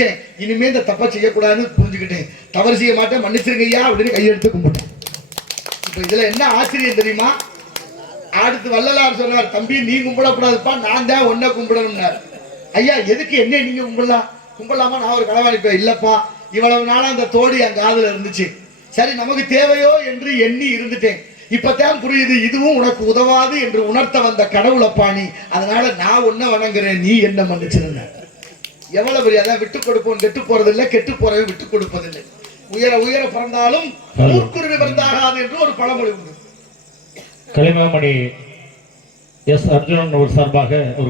நினைச்சேன். இனிமே இந்த தப்பை செய்யக்கூடாதுன்னு புரிஞ்சுக்கிட்டேன். தவறு செய்ய மாட்டேன், மன்னிச்சிருங்க ஐயா அப்படின்னு கையெடுத்து கும்பிட்டேன். இப்ப இதுல என்ன ஆச்சரியம் தெரியுமா? அடுத்து வள்ளலார் சொன்னார், தம்பி நீ கும்பிடக்கூடாதுப்பா, நான் தான் ஒன்ன கும்பிடணும்னார். ஐயா எதுக்கு என்ன நீங்க கும்பிடலாமா? நான் ஒரு களவாணிப்பேன். இல்லப்பா, இவ்வளவு நாளா அந்த தோடி என் காதுல இருந்துச்சு, சரி நமக்கு தேவையோ என்று எண்ணி இருந்துட்டேன். இப்பதான் புரியுது, இதுவும் உனக்கு உதவாது என்று உணர்த்த வந்த கடவுளப்பா நீ. அதனால நான் ஒன்ன வணங்குறேன், நீ என்ன மன்னிச்சிருந்த. எவ்வளவு பெரிய அதான் விட்டு கொடுப்போம், கெட்டு போறதில்லை, கெட்டு போறவை விட்டு கொடுப்பதில்லை. உயர உயர பிறந்தாலும் ஊர்க்குருவி பிறந்தாகாது என்று ஒரு பழமொழி உண்டு. கலைமாமணி எஸ் அர்ஜுனன் ஒரு சார்பாக, ஒரு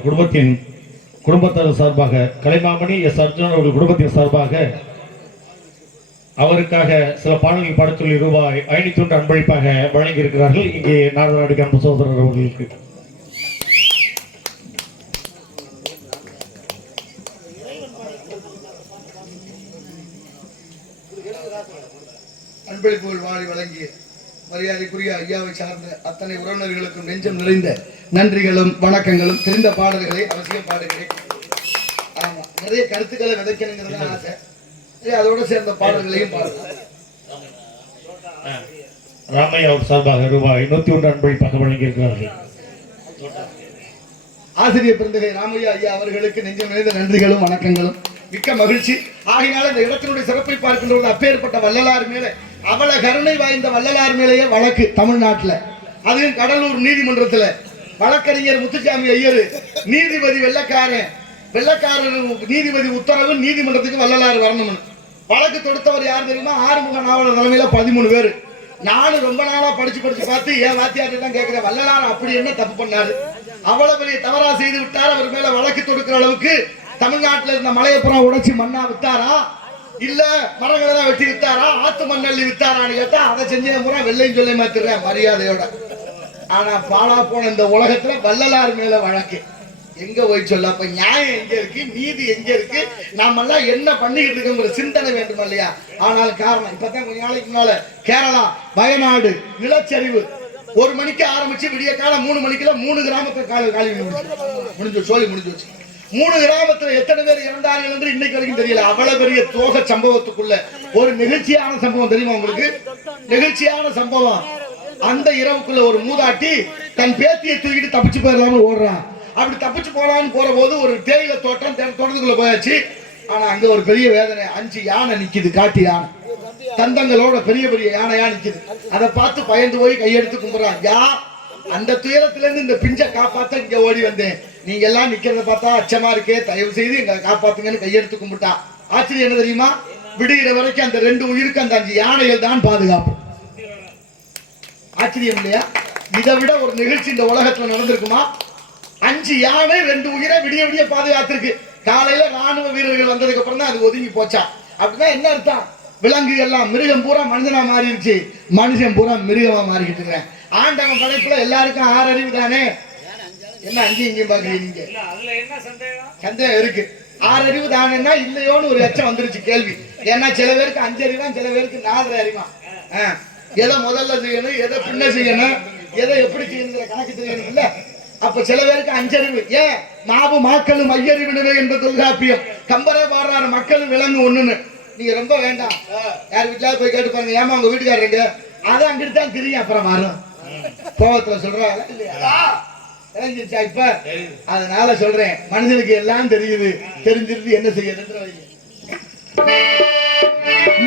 குடும்பத்தார் சார்பாக, கலைமாமணி எஸ் அர்ஜுனன் ஒரு குடும்பத்தின் சார்பாக அவருக்காக சில பாடல்கள் பாடச் சொல்லி ரூபாய் 500 அன்பளிப்பாக வழங்கி இருக்கிறார்கள். இங்கே நாரநாடு அன்பு சகோதரர் அவர்களுக்கு அன்பளிப்புகள் வாரி வழங்கிய மரியாதைக்குரிய ஐயாவை சார்ந்த அத்தனை உறவினர்களுக்கும் நெஞ்சம் நிறைந்த நன்றிகளும் வணக்கங்களும். தெரிந்த பாடல்களை அவசியம் பாடுகிறேன். ஆமா, நிறைய கருத்துக்களை விதைக்கணுங்கிறது ஆசை. அதோட சேர்ந்த பாடல்களையும் பாடலாம். ராமையா அவர் சார்பாக ரூபாய் 101 அன்பளிப்பாக வழங்கியிருக்கிறார்கள். ஆசிரியர் பெருந்தகை ராமையா ஐயா அவர்களுக்கு நெஞ்சம் நிறைந்த நன்றிகளும் வணக்கங்களும். மிக்க மகிழ்ச்சி. ஆகையினால இந்த இடத்தினுடைய சிறப்பை பார்க்கின்ற அப்பேற்பட்ட வள்ளலார் மேல, அவள கருணை வாய்ந்த வள்ளலார் மேலேயே வழக்கு தமிழ்நாட்டில், அதுவும் கடலூர் நீதிமன்றத்தில் வழக்கறிஞர் முத்துசாமி ஐயர் நீதிபதி வெள்ளக்காரர் நீதிபதி உத்தரவு நீதிமன்றத்துக்கு வள்ளலார் வரணும்னு வழக்கு தொடுத்தவர் யார் தெரியுமா? ஆறுமுக நாவலர் தலைமையில 13 பேர். நானும் ரொம்ப நாளா படிச்சு பார்த்து என் வாத்தியார்ட்ட தான் கேட்கிறேன், வள்ளலார் அப்படி என்ன தப்பு பண்ணாரு, அவ்வளவு பெரிய தவறா செய்து விட்டார், அவர் மேல வழக்கு தொடுக்கிற அளவுக்கு தமிழ்நாட்டில் இருந்த மலையப்புறம் உடைச்சி மண்ணா வித்தாரா, இல்ல மரங்களை தான் வெட்டி வித்தாரா, ஆத்து மண்ணள்ளி வித்தாரான்னு கேட்டா அதை செஞ்ச முறை வெள்ளையும் சொல்லி மாத்திடுறேன் மரியாதையோட. ஆனா பாலா போன இந்த உலகத்துல வள்ளலார் மேல வழக்கு எங்க போய் சொல்ல? அப்ப நியாயம் எங்க இருக்கு, நீதி எங்க இருக்கு, நாம எல்லாம் என்ன பண்ணிக்கிட்டு இருக்கோங்கிற சிந்தனை வேண்டும் இல்லையா? ஆனால் காரணம் இப்பதான் கொஞ்ச நாளைக்கு முன்னால கேரளா வயநாடு நிலச்சரிவு 1 மணிக்கு ஆரம்பிச்சு விடிய காலம் 3 மணிக்குள்ள 3 கிராமத்துல காலி முடிஞ்சு சொல்லி முடிஞ்சு வச்சு 3 கிராமத்துல எத்தனை பேர் இறந்தார்கள் என்று இன்னைக்கு வரைக்கும் தெரியல. அவ்வளவு பெரிய துரோக சம்பவத்துக்குள்ள ஒரு நெகிழ்ச்சியான சம்பவம் தெரியுமா உங்களுக்கு? நெகிழ்ச்சியான சம்பவம். அந்த இரவுக்குள்ள ஒரு மூதாட்டி தன் பேத்தியை தூக்கிட்டு தப்பிச்சு போயிடலாம்னு ஓடுறான். அப்படி தப்பிச்சு போலான்னு போற போது ஒரு தேயிலை தோட்டத்துக்குள்ள போயாச்சு. ஆனா அங்க ஒரு பெரிய வேதனை, 5 யானை நிக்குது, காட்டு யானை தந்தங்களோட பெரிய பெரிய யானையா நிக்குது. அதை பார்த்து பயந்து போய் கையெடுத்து கும்பிடுறான். அந்த துயரத்துல இருந்து இந்த பிஞ்சை காப்பாத்த இங்க ஓடி வந்தேன், நீங்க எல்லாம் நிக்கிறத பார்த்தா அச்சமா இருக்கே, தயவு செய்து எங்களை காப்பாத்துங்கன்னு கையெடுத்து கும்பிட்டா. ஆச்சரியம் என்ன தெரியுமா? விடுகிற வரைக்கும் அந்த 2 உயிருக்கு அந்த 5 யானைகள் தான் பாதுகாப்பு. ஆச்சரியம் இல்லையா? இதை விட ஒரு நிகழ்ச்சி இந்த உலகத்துல நடந்திருக்குமா? 5 யானை 2 உயிரை விடிய விடிய பாதுகாத்திருக்கு. காலையில ராணுவ வீரர்கள் வந்ததுக்கு அப்புறம் தான் அது ஒதுங்கி போச்சா. அப்படின்னா என்ன அர்த்தம்? விலங்கு எல்லாம் மிருகம் பூரா மனிதனா மாறிடுச்சு, மனுஷன் பூரா மிருகமா மாறிக்கிட்டு இருக்கேன். ஆண்டவன் படைப்புல எல்லாருக்கும் 6 அறிவு தானே. என்ன அங்கேயும் இங்கேயும் பாக்குறீங்க? சந்தேகம் இருக்கு. 6 அறிவு தானேன்னா இல்லையோன்னு ஒரு எச்சம் வந்துருச்சு கேள்வி. ஏன்னா சில பேருக்கு 5 அறிவான், சில பேருக்கு 4 அறிவான். எதை முதல்ல செய்யணும், எதை பின்ன செய்யணும், எதை எப்படி செய்யணுங்கிற கணக்கு தெரியணும் இல்ல. அப்ப சில பேருக்கு 5 அறிவு. ஏன் மாவு மாக்களும் ஐயறிவினவே என்பது தொல்காப்பியம். கம்பரே பாடுறாரு மக்களும் விலங்கு ஒண்ணுன்னு. நீங்க ரொம்ப வேண்டாம், யார் வீட்டுல போய் கேட்டு பாருங்க, ஏமா உங்க வீட்டுக்காரங்க அதை அங்கிட்டு தான் தெரியும், அப்புறம் வரும் கோபத்துல சொல்றாங்க இல்லையா? தெரிஞ்சிருச்சா இப்ப? அதனால சொல்றேன், மனிதனுக்கு எல்லாம் தெரியுது, தெரிஞ்சிருந்து என்ன செய்யறது?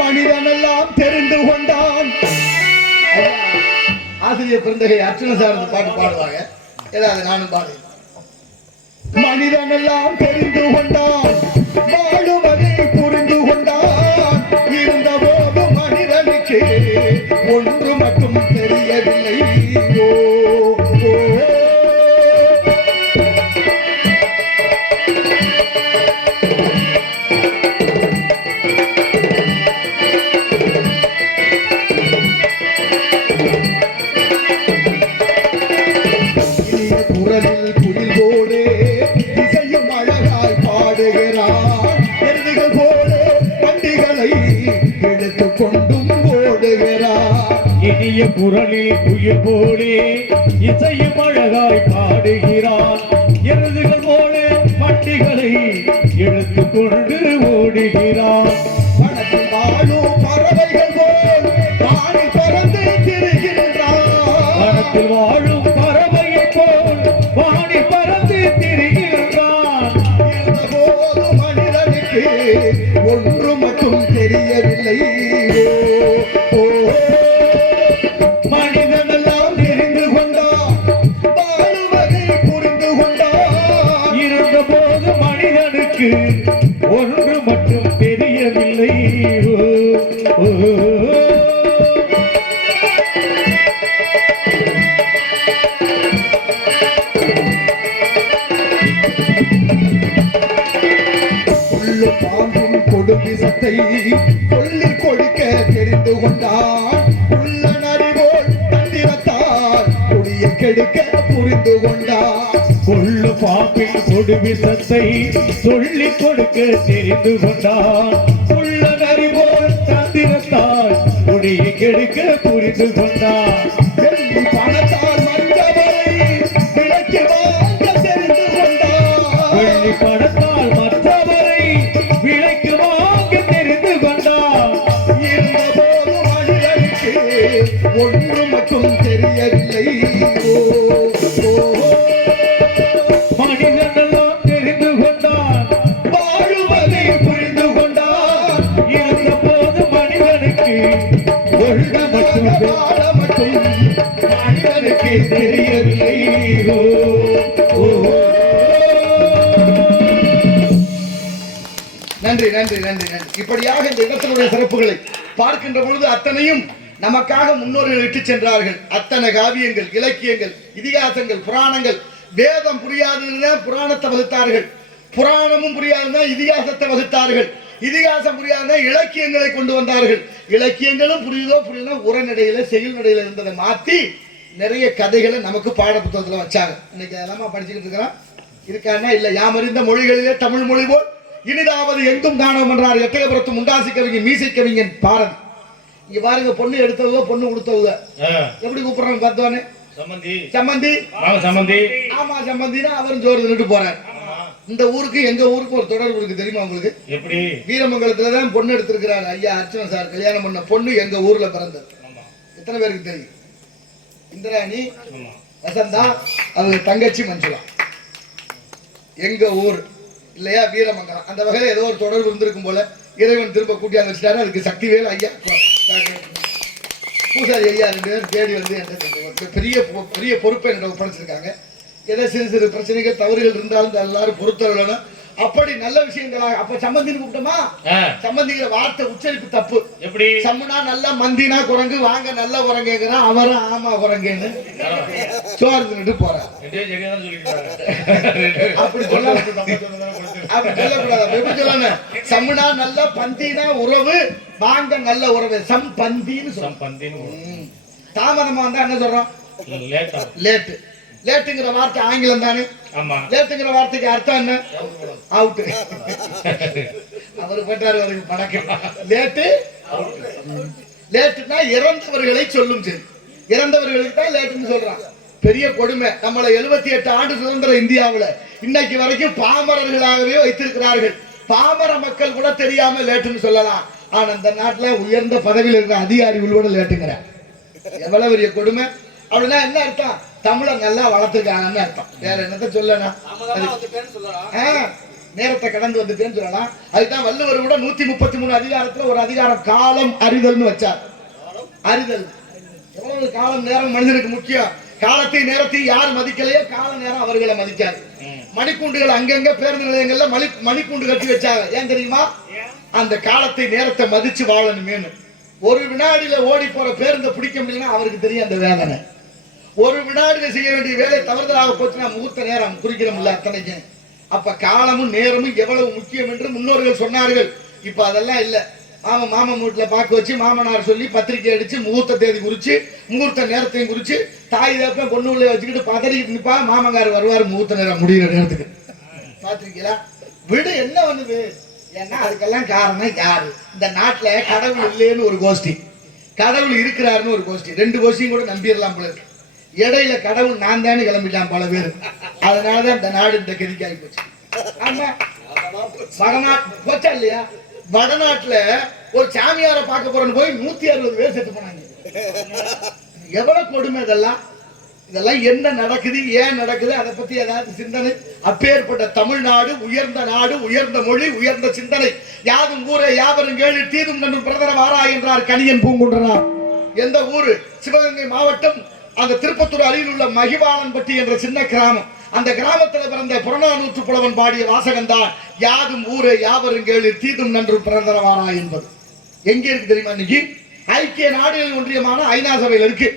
மனிதன் எல்லாம் தெரிந்து கொண்டான். ஆசிரியர் பெருந்தகை அர்ச்சன சார் பாட்டு பாடுவாங்க, ஏதாவது நானும் பாடு. மனிதன் எல்லாம் தெரிந்து கொண்டான், வாழுவதை புரிந்து கொண்டான், இருந்த போது மனிதனுக்கு ஒன்று மட்டும் தெரியவில்லை. இனிய குரலில் குயில் போலே இசையும் அழகாய் பாடுகிறான், எருதுகள் போல வண்டிகளை எடுத்துக் கொண்டு ஓடுகிறான். வனத்தில் வாழும் பறவைகள் போல் வானி பறந்து திரிகின்றான். வனத்தில் வாழும் பறவையை போல் வாணி பறந்து திரிகின்றான். இருந்தபோது மனிதனுக்கு ஒன்று மட்டும் தெரியவில்லை. ஓ, மனிதனெல்லாம் தெரிந்து கொண்டான். வாழுவதை புரிந்து கொண்டான். இருந்த போது மனிதனுக்கு ஒன்று மட்டும் தெரியவில்லை. ஓ, ஓ, உள்ள பாம்பின் கொடுமிசத்தை சொல்லிக் கொடுக்க தெரிந்து கொண்டான். உள்ள நரிவோல் தந்திரத்தால் குடியை கெடுக்க புரிந்து கொண்டான். கொள்ளு பாம்பின் கொடுவிசத்தை சொல்லிக் கொடுக்க தெரிந்து கொண்டான். உள்ள நரிபோல் தந்திரத்தால் முடியை கெடுக்க புரிந்து கொண்டான். வெள்ளி பணத்தால் மற்றவரை விலைக்கு வாங்க தெரிந்து கொண்டான். வெள்ளி பணத்தால் மற்றவரை விலைக்கு வாங்க தெரிந்து கொண்டான். இருந்தபோது மனிதனுக்கு ஒன்று மட்டும் தெரியவில்லை. ஓ, ஓ, மனிதனெல்லாம் தெரிந்து கொண்டான். வாழுவதை புரிந்து கொண்டான். இருந்த போது மனிதனுக்கு ஒன்று மட்டும் வாழ மட்டும் மனிதனுக்கு தெரியவில்லை. ஓ, ஓ, ஓ. நன்றி நன்றி நன்றி நன்றி. இப்படியாக இந்த இடத்தினுடைய சிறப்புகளை பார்க்கின்ற பொழுது அத்தனையும் நமக்காக முன்னோர்கள் இட்டுச் சென்றார்கள். அத்தனை காவியங்கள், இலக்கியங்கள், இதிகாசங்கள், புராணங்கள். வேதம் புரியாதுன்னா புராணத்தை வகுத்தார்கள். புராணமும் புரியாதுன்னா இதிகாசத்தை வகுத்தார்கள். இதிகாசம் புரியாதுன்னா இலக்கியங்களை கொண்டு வந்தார்கள். இலக்கியங்களும் புரியுதோ புரியுதோ உரைநடையில செயல் நடையில இருந்ததை மாத்தி நிறைய கதைகளை நமக்கு பாட புத்தகத்துல வச்சாங்க. இன்னைக்கு அதெல்லாம் படிச்சுக்கிட்டு இருக்கிறோம். இருக்கான்னா இல்ல. யாமறிந்த மொழிகளிலே தமிழ் மொழி போல் இனிதாவது எங்கும் காணோம் என்றார் எட்டயபுரத்து முண்டாசி கவிஞன் மீசை கவிஞன் பாரதி. இங்க பாருங்க, பொண்ணு எடுத்தவங்க பொண்ணு கொடுத்தவங்க எப்படி கூப்பிடுறாங்க பார்த்தோன்னே. சம்பந்தி சம்பந்தி. சம்பந்தி. ஆமா சம்பந்தினா அவரும் ஜோறு தின்னுட்டு போறாரு. இந்த ஊருக்கு எங்க ஊருக்கு ஒரு தொடர்பு இருக்கு தெரியுமா உங்களுக்கு? எப்படி? வீரமங்கலத்துல தான் பொண்ணு எடுத்திருக்கிறாங்க ஐயா அர்ச்சனா சார். கல்யாணம் பண்ண பொண்ணு எங்க ஊர்ல பிறந்தது. எத்தனை பேருக்கு தெரியும்? இந்திராணி, வசந்தா, அவங்க தங்கச்சி மஞ்சுளா. எங்க ஊர் இல்லையா வீரமங்கலம். அந்த வகையில் ஏதோ ஒரு தொடர்பு இருந்திருக்கும் போல இறைவன் திரும்ப கூட்டியாந்து வச்சுட்டாரு. அதுக்கு சக்திவேல் ஐயா, பூசாரி ஐயா 2 பேர் தேடி வந்து என்கிட்ட பெரிய பெரிய பொறுப்பை என்னோட ஒப்படைச்சிருக்காங்க. ஏதோ சிறு சிறு பிரச்சனைகள் தவறுகள் இருந்தாலும் எல்லாரும் பொறுத்தவர்களும் அப்படி நல்ல விஷயங்களாக. அப்ப சம்பந்தின்னு கூப்பிட்டோமா? சம்பந்திங்கிற வார்த்தை உச்சரிப்பு தப்பு. எப்படி? சம்முனா நல்ல மந்தினா குரங்கு, வாங்க நல்ல குரங்குங்கிறான். அவரும் ஆமா குரங்குன்னு சோறு தின்னுட்டு போறாரு. அப்படி சொல்ல அப்படி சொல்லக்கூடாது. எப்படி சொல்லணும்? சம்முனா நல்ல, பந்தினா உறவு, வாங்க நல்ல உறவு. சம்பந்தின்னு சொல்றோம். தாமதமா வந்தா என்ன சொல்றோம்? லேட்டு. லேட்டுங்கிற வார்த்தை ஆங்கிலம் தானே. ஆமா. லேட்டுங்கிற வார்த்தைக்கு அர்த்தம் என்ன? அவுட். அவரு போட்டாரு அதுக்கு பணக்கம். லேட்டு லேட்டுனா இறந்தவர்களை சொல்லும். சரி, இறந்தவர்களுக்கு தான் லேட்டுன்னு சொல்றான். பெரிய கொடுமை. நம்மள 78 ஆண்டு சுதந்திர இந்தியாவுல இன்னைக்கு வரைக்கும் பாமரர்களாகவே வைத்திருக்கிறார்கள். பாமர மக்கள் கூட தெரியாம லேட்டுன்னு சொல்லலாம். ஆனா இந்த நாட்டுல உயர்ந்த பதவியில் இருக்கிற அதிகாரி உள்பட லேட்டுங்கிற. எவ்வளவு பெரிய கொடுமை. அப்படின்னா என்ன அர்த்தம்? தமிழை நல்லா வளர்த்துருக்காங்கன்னு அர்த்தம். வேற என்னத்த சொல்லணும்? நேரத்தை கடந்து வந்துட்டேன்னு சொல்லலாம். அதுதான் வள்ளுவர் கூட 133 அதிகாரத்துல ஒரு அதிகாரம் காலம் அறிதல்னு வச்சார். அறிதல். எவ்வளவு காலம் நேரம் மனிதனுக்கு முக்கியம். காலத்தை நேரத்தையும் யார் மதிக்கலையோ கால நேரம் அவர்களை மதிக்காது. மணிக்கூண்டுகள் அங்கங்க பேருந்து நிலையங்கள்ல மணிக்கூண்டு கட்டி வச்சாங்க. ஏன் தெரியுமா? அந்த காலத்தை நேரத்தை மதிச்சு வாழணுமேனு. ஒரு வினாடியில ஓடி போற பேருந்தை பிடிக்க முடியலன்னா அவருக்கு தெரியும் அந்த வேதனை. ஒரு வினாடியில செய்ய வேண்டிய வேலை தவறுதலாக போச்சுன்னா முகூர்த்த நேரம் குறிக்கிறோம்ல அத்தனைக்கும். அப்ப காலமும் நேரமும் எவ்வளவு முக்கியம் என்று முன்னோர்கள் சொன்னார்கள். இப்ப அதெல்லாம் இல்ல. மாமன் வீட்டுல பார்க்க வச்சு மாமனார் சொல்லி பத்திரிக்கை அடிச்சு முகூர்த்த தேதி குறிச்சு முகூர்த்த நேரத்தையும் குறிச்சு தாய் தப்ப பொண்ணு உள்ள வச்சுக்கிட்டு பதறிக்கிட்டு நிப்பா. மாமங்கார் வருவார் முகூர்த்த நேரம் முடிகிற நேரத்துக்கு. பாத்திருக்கீங்களா? விடு என்ன பண்ணுது? ஏன்னா அதுக்கெல்லாம் காரணம் யாரு? இந்த நாட்டுல கடவுள் இல்லைன்னு ஒரு கோஷ்டி, கடவுள் இருக்கிறாருன்னு ஒரு கோஷ்டி. 2 கோஷ்டியும் கூட நம்பிடலாம் போல இருக்கு. இடையில கடவுள் நான் தானே கிளம்பிட்டான் பல பேர். அதனாலதான் இந்த நாடு இந்த கதிக்காகி போச்சு. ஆமா வடநாட்டு போச்சா இல்லையா? வடநாட்டுல ஒரு சாமியாரை பார்க்க போறேன்னு போய் 160 பேர் செத்து போனாங்க. எவ்வளவு கொடுமை இதெல்லாம்! இதெல்லாம் என்ன நடக்குது, ஏன் நடக்குது, அதை பத்தி ஏதாவது சிந்தனை? அப்பேற்பட்ட தமிழ்நாடு உயர்ந்த நாடு, உயர்ந்த மொழி, உயர்ந்த சிந்தனை. யாதும் ஊரே யாவரும் கேளு தீதும் நன்றும் பிரதர வாரா என்றார் கணியன் பூங்குன்றனார். எந்த ஊரு? சிவகங்கை மாவட்டம், அந்த திருப்பத்தூர் அருகில் உள்ள மகிவாளன்பட்டி என்ற சின்ன கிராமம். அந்த கிராமத்தில் பிறந்த புறநானூற்று புலவன் பாடிய வாசகம்தான் யாதும் ஊரே யாவரும் கேளு தீதும் நன்றும் பிரதர வாரா என்பது. எங்க இருக்கு தெரியுமா? இன்னைக்கு ஐக்கிய நாடுகளின் ஒன்றியமான ஐநா சபையில் இருக்கு.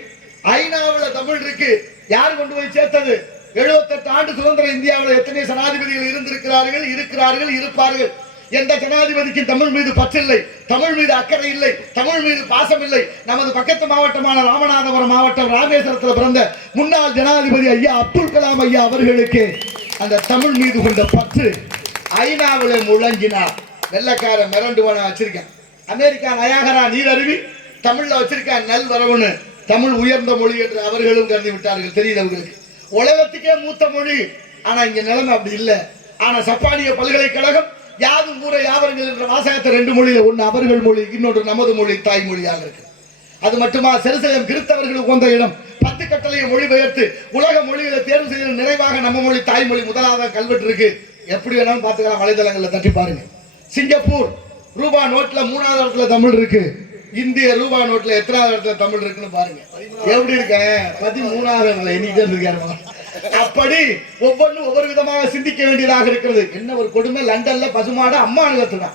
ஐநாவில் தமிழ் இருக்கு. யார் கொண்டு போய் சேர்த்தது? 78 ஆண்டு சுதந்திர இந்தியாவில் எத்தனை ஜனாதிபதிகள் இருக்கிறார்கள், இருப்பார்கள். எந்த ஜனாதிபதிக்கும் தமிழ் மீது பற்றில்லை, தமிழ் மீது அக்கறை இல்லை, தமிழ் மீது பாசம் இல்லை. நமது பக்கத்து மாவட்டமான ராமநாதபுரம் மாவட்டம் ராமேஸ்வரத்தில் பிறந்த முன்னாள் ஜனாதிபதி ஐயா அப்துல் கலாம் ஐயா அவர்களுக்கு அந்த தமிழ் மீது கொண்ட பற்று ஐநாவில் முழங்கினார். வெள்ளக்கார மிரண்டுவன வச்சிருக்கேன். அமெரிக்கா நயாகரா நீரருவி தமிழ்ல வச்சிருக்கேன் நல் வரவுன்னு. தமிழ் உயர்ந்த மொழி என்று அவர்களும் கருதி விட்டார்கள். தெரியுது அவங்களுக்கு. உலகத்துக்கே மூத்த மொழி. ஆனா இங்க நிலைமை அப்படி இல்லை. ஆனா சப்பானிய பல்கலைக்கழகம் யாதும் ஊரே யாவர்கள் என்ற வாசகத்தை 2 மொழியில, ஒன்னு அவர்கள் மொழி, இன்னொன்று நமது மொழி தாய்மொழியாக இருக்கு. அது மட்டுமா, செருசலேம் கிறிஸ்தவர்களுக்கு உகந்த இடம். 10 கட்டளையை மொழிபெயர்த்து உலக மொழிகளை தேர்வு செய்த நிறைவாக நம்ம மொழி தாய்மொழி முதலாவது கல்வெட்டு இருக்கு. எப்படி வேணாலும் பார்த்துக்கலாம், வலைதளங்களில் தட்டி பாருங்க. சிங்கப்பூர் ரூபா நோட்ல 3வது இடத்துல தமிழ் இருக்கு. இந்திய ரூபா நோட்ல எத்தனாவது இடத்துல தமிழ் இருக்குன்னு பாருங்க. எப்படி இருக்க? 13வது இடத்துல எண்ணிக்கிட்டே இருக்காரு. அப்படி ஒவ்வொன்றும் ஒவ்வொரு விதமாக சிந்திக்க வேண்டியதாக இருக்கிறது. என்ன ஒரு கொடுமை! லண்டன்ல பசுமாடு அம்மானு கத்துதான்.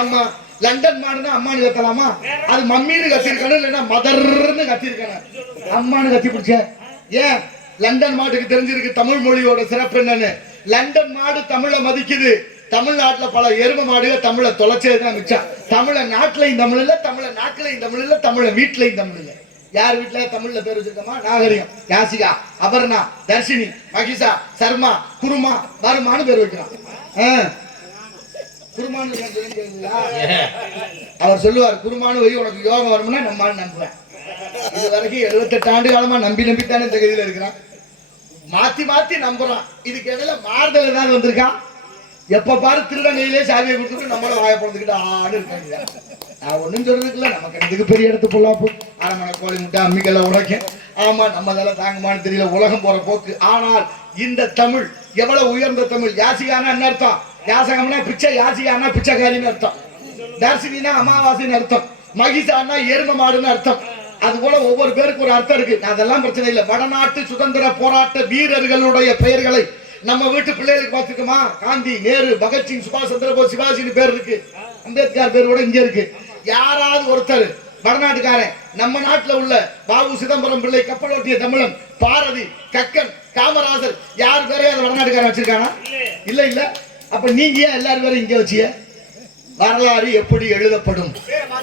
ஆமா, லண்டன் மாடுனா அம்மானு கத்தலாமா? அது மம்மின்னு கத்திருக்கணும், இல்லைன்னா மதர்ன்னு கத்திருக்கணும். அம்மானு கத்தி பிடிச்ச ஏன்? லண்டன் மாட்டுக்கு தெரிஞ்சிருக்கு தமிழ் மொழியோட சிறப்பு என்னன்னு. லண்டன் மாடு தமிழை மதிக்குது. தமிழ்நாட்டுல பல எரும மாடுகள் தமிழை தொலைச்சதுதான் மிச்சம். தமிழ நாட்டிலையும் தமிழ் இல்ல, தமிழ நாட்டிலையும் தமிழ் இல்ல, தமிழ வீட்டிலையும் தமிழ் இல்ல. யார் வீட்டுல தமிழ்ல பேர் வச்சிருக்கோமா? நாகரிகம், யாசிகா, அபர்ணா, தர்ஷினி, மகிஷா, சர்மா, குருமா, வருமானு பேர் வைக்கிறான். குருமானு அவர் சொல்லுவார், குருமானு வை, உனக்கு யோகம் வரும்னா நம்ம நம்புவேன். இது வரைக்கும் 78 ஆண்டு காலமா நம்பித்தானே இந்த கதியில இருக்கிறான். மாத்தி மாத்தி நம்புறான். இதுக்கு இடையில மாறுதல் ஏதாவது வந்திருக்கான்? எப்ப பாரு திருடங்கையிலே சாவியை கொடுத்துட்டு நம்மள வாய பிறந்துக்கிட்டு ஆடு இருக்காங்க. நான் ஒண்ணும் சொல்றதுக்குல்ல, நமக்கு எனக்கு பெரிய இடத்து பொல்லாப்பு, அரமனை கோழி முட்டை அம்மிக்கெல்லாம் உடைக்க. ஆமா, நம்ம அதெல்லாம் தாங்குமான்னு தெரியல, உலகம் போற போக்கு. ஆனால் இந்த தமிழ் எவ்வளவு உயர்ந்த தமிழ்! யாசிகானா என்ன அர்த்தம்? யாசகம்னா பிச்சை, யாசிகானா பிச்சைக்காரின்னு அர்த்தம். தர்சினா அமாவாசைன்னு அர்த்தம். மகிஷானா எரும மாடுன்னு அர்த்தம். அது போல ஒவ்வொரு பேருக்கு ஒரு அர்த்தம் இருக்கு. அதெல்லாம் பிரச்சனை இல்லை. வடநாட்டு சுதந்திர போராட்ட வீரர்களுடைய பெயர்களை நம்ம வீட்டு பிள்ளைகளுக்கு பார்த்துக்கோமா? காந்தி, நேரு, பகத்சிங், சுபாஷ் சந்திரபோஸ், சிவாஜின்னு பேர் இருக்கு. அம்பேத்கர் பேர் கூட இங்க இருக்கு. யாராவது ஒருத்தர் வடநாட்டுக்காரன் நம்ம நாட்டுல உள்ள பாபு சிதம்பரம் பிள்ளை, கப்பலோட்டிய தமிழன், பாரதி, கக்கன், காமராஜர் யார் பேரையாவது வடநாட்டுக்காரன் வச்சிருக்கானா? இல்ல இல்ல. அப்ப நீங்க ஏன் எல்லாரும் பேரும் இங்க வச்சிய? வரலாறு எப்படி எழுதப்படும்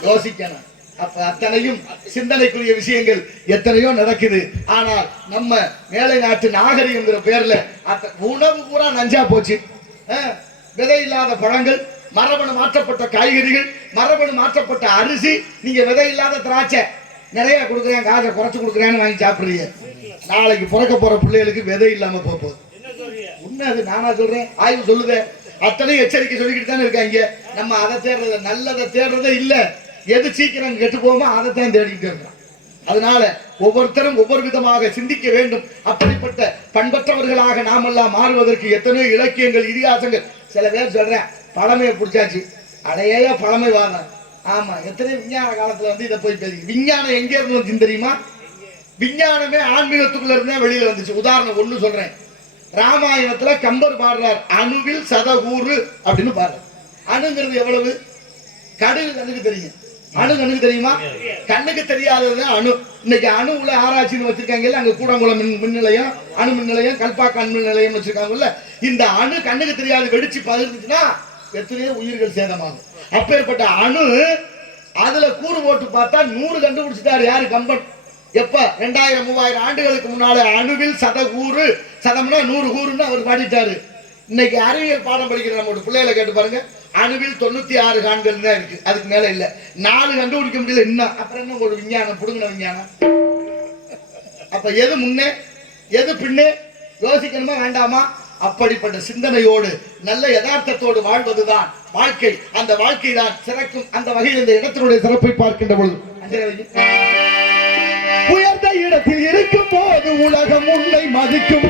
யோசிக்கணும். அப்ப அத்தனையும் சிந்தனைக்குரிய விஷயங்கள் எத்தனையோ நடக்குது. ஆனால் நம்ம மேலை நாட்டு நாகரிகங்கிற பேர்ல உணவு பூரா நஞ்சா போச்சு. விதை இல்லாத பழங்கள், மரபணு மாற்றப்பட்ட காய்கறிகள், மரபணு மாற்றப்பட்ட அரிசி. நீங்க விதை இல்லாத திராட்சை நிறைய கொடுக்குறேன், காசை குறைச்சு கொடுக்குறேன்னு வாங்கி சாப்பிடுறீங்க. நாளைக்கு பிறக்க போற பிள்ளைகளுக்கு விதை இல்லாம போகுது. உண்மை அது, நானா சொல்றேன், ஆய்வு சொல்லுவேன். அத்தனையும் எச்சரிக்கை சொல்லிக்கிட்டு தானே இருக்காங்க. நம்ம அதை தேடுறது, நல்லதை தேடுறதே இல்ல. எது சீக்கிரம் கெட்டு போவோமோ அதைத்தான் தேடிக்கிட்டு இருக்கிறோம். அதனால ஒவ்வொருத்தரும் ஒவ்வொரு விதமாக சிந்திக்க வேண்டும். அப்படிப்பட்ட பண்பற்றவர்களாக நாம் எல்லாம் மாறுவதற்கு எத்தனையோ இலக்கியங்கள், இதிகாசங்கள். சில பேர் சொல்றேன் பழமையை பிடிச்சாச்சு, அடையே பழமை வாதம். ஆமா, எத்தனை விஞ்ஞான காலத்துல இதை போய் பேசி. விஞ்ஞானம் எங்க இருந்து வந்துச்சு தெரியுமா? விஞ்ஞானமே ஆன்மீகத்துக்குள்ள இருந்தா வெளியில வந்துச்சு. உதாரணம் ஒண்ணு சொல்றேன். ராமாயணத்துல கம்பர் பாடுறார், அணுவில் சதகூறு அப்படின்னு பாடுறார். அணுங்கிறது எவ்வளவு? கடுகு கண்ணுக்கு தெரியும். அணு கண்ணுக்கு தெரியுமா? கண்ணுக்கு தெரியாதது அணு. இன்னைக்கு அணு உள்ள ஆராய்ச்சின்னு வச்சிருக்காங்கல்ல, அங்க கூடங்குளம் மின் நிலையம், அணு மின் நிலையம், கல்பாக்க அணு மின் நிலையம் வச்சிருக்காங்கல்ல. இந்த அணு கண்ணுக்கு தெரியாது, வெடிச்சு பகிர்ந்துச்சுன்னா எத்தனையோ உயிர்கள் சேதமாகும். அப்பேற்பட்ட அணு அதுல கூறு போட்டு பார்த்தா 100 கண்டுபிடிச்சிட்டாரு. யாரு? கம்பன். எப்ப? 2000-3000 ஆண்டுகளுக்கு முன்னால அணுவில் சதகூறு, சதம்னா 100 கூறுன்னு அவர் பாடிட்டாரு. இன்னைக்கு அறிவியல் பாடம் படிக்கிற நம்மளோட பிள்ளைகளை கேட்டு பாருங்க, அணுவில் 96 காண்கள் தான் இருக்கு, அதுக்கு மேல இல்ல. 4 கண்டுபிடிக்க முடியல இன்னும். அப்புறம் என்ன ஒரு விஞ்ஞானம், புடுங்கின விஞ்ஞானம். அப்ப எது முன்னே எது பின்னே யோசிக்கணுமா வேண்டாமா? அப்படிப்பட்ட சிந்தனையோடு நல்ல யதார்த்தத்தோடு வாழ்வதுதான் வாழ்க்கை. அந்த வாழ்க்கை தான் சிறக்கும். அந்த வகையில் இந்த இடத்தினுடைய சிறப்பை பார்க்கின்ற பொழுது உயர்ந்த இடத்தில் இருக்கும் போது உலகம் உன்னை மதிக்கும்.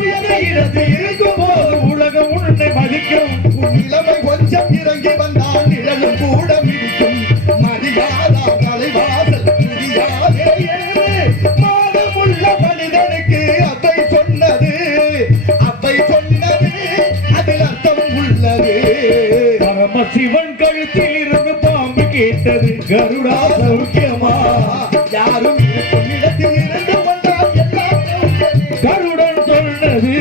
உயர்ந்த இடத்தில் இருக்கும் போது உலகம் உன்னை மதிக்கும். உன் நிலைமை கொஞ்சம் இறங்கி வந்தால் நிழலும் கூட மிதிக்கும். மதியாதா தலைவாசல் புரியாதே மானமுள்ள மனிதனுக்கு அப்பை சொன்னது அதில் அர்த்தம் உள்ளது. பரமசிவன் கழுத்தில் இருந்து பாம்பு கேட்டது கருடா சௌக்கியமா. யாரும் இருக்கும் இடத்தில் இருந்து வந்தால் எல்லாம் கருடன் சொன்னது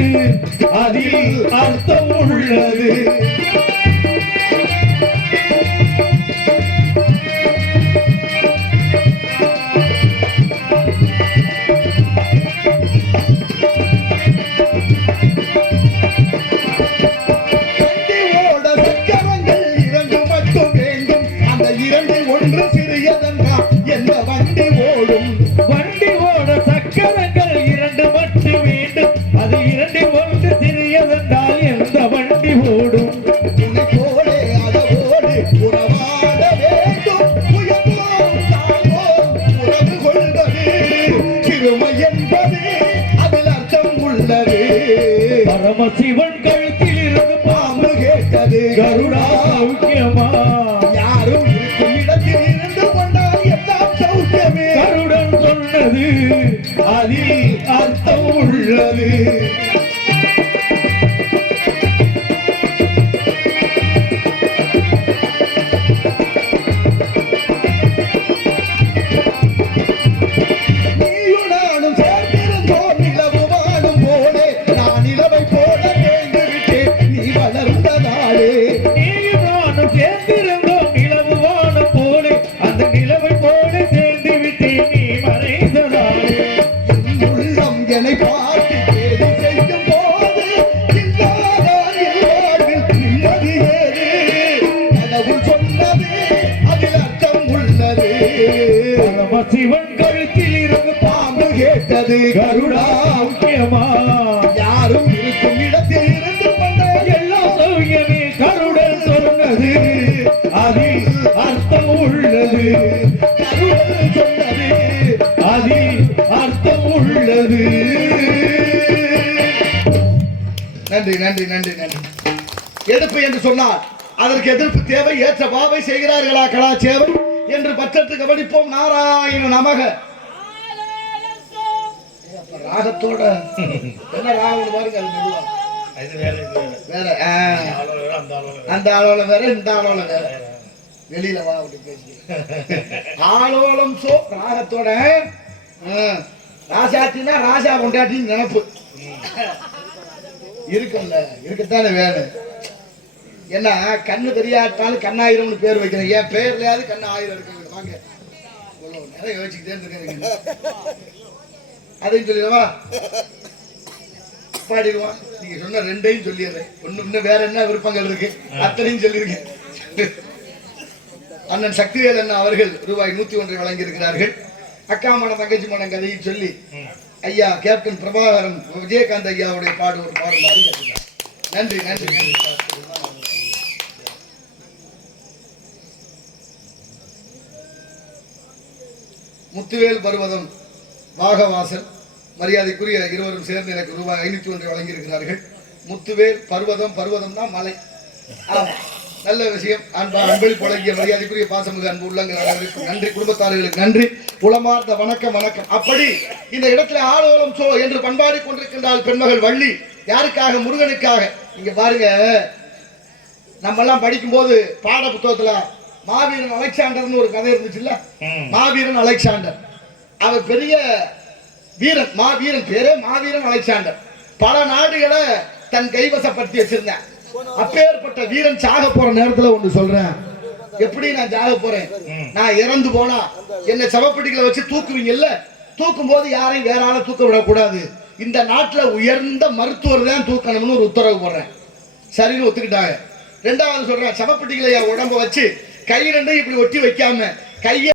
அதில் அர்த்தம் உள்ளது. பரமசிவன் கழுத்தில் இருந்து பாம்பு கேட்டது கருடா சௌக்கியமா. யாரும் இருக்கும் இடத்தில் இருந்து கொண்டால் எல்லாம் சௌக்கியமே. கருடன் சொன்னது அதில் அர்த்தம் உள்ளது. சிவன் கழுத்தில் இருந்து பாம்பு கேட்டது கருடா சௌக்கியமா. யாரும் இருக்கும் இடத்தில் இருந்து வந்தால் எல்லாம் சௌக்கியமே. கருடன் சொன்னது அதில் அர்த்தம் உள்ளது. கருடன் சொன்னது அதில் அர்த்தம் உள்ளது. நன்றி நன்றி நன்றி நன்றி. எடுப்பு என்று சொன்னால் அதற்கு எதிர்ப்பு தேவை. ஏற்ற பாவை செய்கிறார்களா கலாச்சேவை என்று பற்றத்து கவனிப்போம். நாராயண நமக. ராகத்தோட என்ன ராகம் பாருங்க. அது வேற அந்த ஆளோல வேற இந்த ஆளோல வேற. வெளியில வா அப்படி பேசி ஆளோலம் சோ ராகத்தோட ராசாத்தினா ராஜா கொண்டாட்டின்னு நினப்பு இருக்கும்ல. இருக்கத்தானே வேணும். என்ன கண்ணு தெரியாட்டாலும் கண்ணாயிரம்னு பேர் வைக்கிறேன். என் பேர்லயாவது கண்ணு ஆயிரம் இருக்கு. வாங்க நிறைய யோசிச்சுக்கிட்டே இருக்கேன். அதையும் சொல்லிடுவா பாடிடுவான். நீங்க சொன்ன ரெண்டையும் சொல்லிடுறேன். ஒண்ணு இன்னும் வேற என்ன விருப்பங்கள் இருக்கு அத்தனையும் சொல்லியிருக்கேன். அண்ணன் சக்திவேல் அண்ணா அவர்கள் ரூபாய் 101 வழங்கி இருக்கிறார்கள். அக்கா மனம் தங்கச்சி மனம் கதையை சொல்லி ஐயா கேப்டன் பிரபாகரன் விஜயகாந்த் ஐயாவுடைய ஒரு பாடுமாறு கேட்டுக்கிறார். நன்றி நன்றி நன்றி. முத்துவேல் பருவதம் வாகவாசல் மரியாதைக்குரிய இருவரும் சேர்ந்து எனக்கு ரூபாய் 501 வழங்கி இருக்கிறார்கள். முத்துவேல் பருவதம் பருவதம்னா மலை. நல்ல விஷயம். அன்பளி புழங்கிய மரியாதைக்குரிய பாசமிகு அன்பு உள்ளங்கள் அனைவருக்கும் நன்றி. குடும்பத்தார்களுக்கு நன்றி. உளமார்ந்த வணக்கம் வணக்கம். அப்படி இந்த இடத்துல ஆலோலம் சோ என்று பண்பாடி கொண்டிருக்கின்றால் பெண்மகள் வள்ளி. யாருக்காக? முருகனுக்காக. இங்க பாருங்க, நம்ம எல்லாம் படிக்கும் போது பாட புத்தகத்துல மாவீரன் அலெக்சாண்டர்னு ஒரு கதை இருந்துச்சுல்ல. மாவீரன் அலெக்சாண்டர் அவர் பெரிய வீரன். மாவீரன் பேரே மாவீரன் அலெக்சாண்டர். பல நாடுகளை தன் கைவசப்படுத்தி வச்சிருந்தேன். அப்பேற்பட்ட வீரன் சாக போற நேரத்துல ஒண்ணு சொல்றேன். எப்படி நான் சாக போறேன்? நான் இறந்து போனா என்ன சவப்பெட்டிகளை வச்சு தூக்குவீங்கல்ல. தூக்கும் போது யாரையும் வேற ஆளை தூக்க விடக்கூடாது. இந்த நாட்டுல உயர்ந்த மருத்துவர் தான் தூக்கணும்னு ஒரு உத்தரவு போடுறேன். சரின்னு ஒத்துக்கிட்டாங்க. ரெண்டாவது சொல்றேன், சவப்பெட்டிகளை உடம்ப வச்சு கை ரெண்டையும் இப்படி ஒட்டி வைக்காம கையை